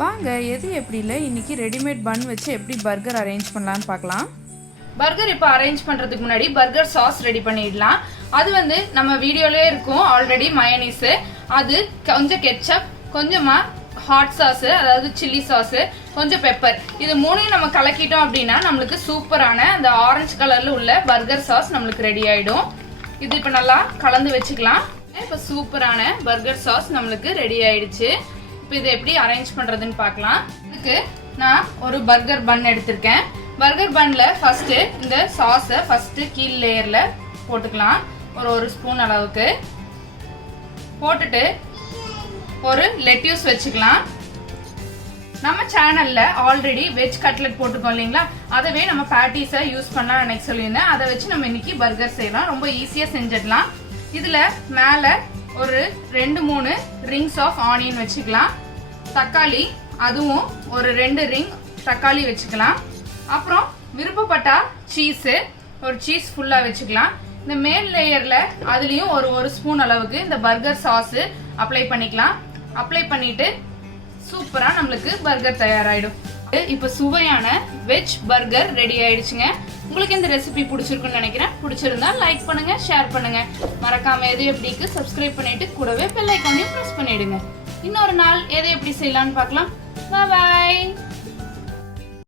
வாங்க எது எப்படி இல்லை இன்னைக்கு ரெடிமேட் பன் வச்சு எப்படி பர்கர் அரேஞ்ச் பண்ணலான்னு பார்க்கலாம். பர்கர் இப்போ அரேஞ்ச் பண்ணுறதுக்கு முன்னாடி பர்கர் சாஸ் ரெடி பண்ணிடலாம். அது வந்து நம்ம வீடியோலேயே இருக்கும் ஆல்ரெடி. மயனீஸு, அது கொஞ்சம் கெச்சப், கொஞ்சமாக ஹாட் சாஸு அதாவது சில்லி சாஸு, கொஞ்சம் பெப்பர், இது மூணையும் நம்ம கலக்கிட்டோம் அப்படின்னா நம்மளுக்கு சூப்பரான அந்த ஆரஞ்சு கலரில் உள்ள பர்கர் சாஸ் நம்மளுக்கு ரெடி ஆகிடும். இது இப்போ நல்லா கலந்து வச்சுக்கலாம். இப்போ சூப்பரான பர்கர் சாஸ் நம்மளுக்கு ரெடி ஆயிடுச்சு. இப்போ இதை எப்படி அரேஞ்ச் பண்ணுறதுன்னு பார்க்கலாம். இதுக்கு நான் ஒரு பர்கர் பன் எடுத்திருக்கேன். பர்கர் பன்ல ஃபர்ஸ்ட் இந்த சாஸை ஃபர்ஸ்ட் கீழ் லேயர்ல போட்டுக்கலாம். ஒரு ஸ்பூன் அளவுக்கு போட்டுட்டு ஒரு லெட்யூஸ் வச்சுக்கலாம். நம்ம சேனல்ல ஆல்ரெடி வெஜ் கட்லெட் போட்டுக்கோம் இல்லைங்களா, அதவே நம்ம பேட்டிஸை யூஸ் பண்ணலாம் எனக்கு சொல்லியிருந்தேன். அதை வச்சு நம்ம இன்னைக்கு பர்கர் செய்யலாம். ரொம்ப ஈஸியா செஞ்சிடலாம். இதுல மேல ஒரு 2-3 ரிங்ஸ் ஆஃப் ஆனியன் வச்சுக்கலாம். தக்காளி, அதுவும் ஒரு 2 ரிங் தக்காளி வச்சுக்கலாம். அப்புறம் விருப்பப்பட்டா சீஸு, ஒரு சீஸ் ஃபுல்லா வச்சுக்கலாம். இந்த மேல் லேயர்ல அதுலயும் ஒரு ஸ்பூன் அளவுக்கு இந்த பர்கர் சாஸ் அப்ளை பண்ணிக்கலாம். அப்ளை பண்ணிட்டு சூப்பரா நம்மளுக்கு பர்கர் தயாராயிடும். இப்ப சுவையான வெஜ் பர்கர் ரெடி ஆயிடுச்சுங்க. உங்களுக்கு இந்த ரெசிபி பிடிச்சிருக்குன்னு நினைக்கிறேன். பிடிச்சிருந்தா லைக் பண்ணுங்க, ஷேர் பண்ணுங்க. மறக்காம எது எப்படிக்கு சப்ஸ்கிரைப் பண்ணிட்டு கூடவே பெல் ஐகானையும் பிரஸ் பண்ணிடுங்க. இன்னொரு நாள் எதை எப்படி செய்யலாம்னு பார்க்கலாம். பாய்.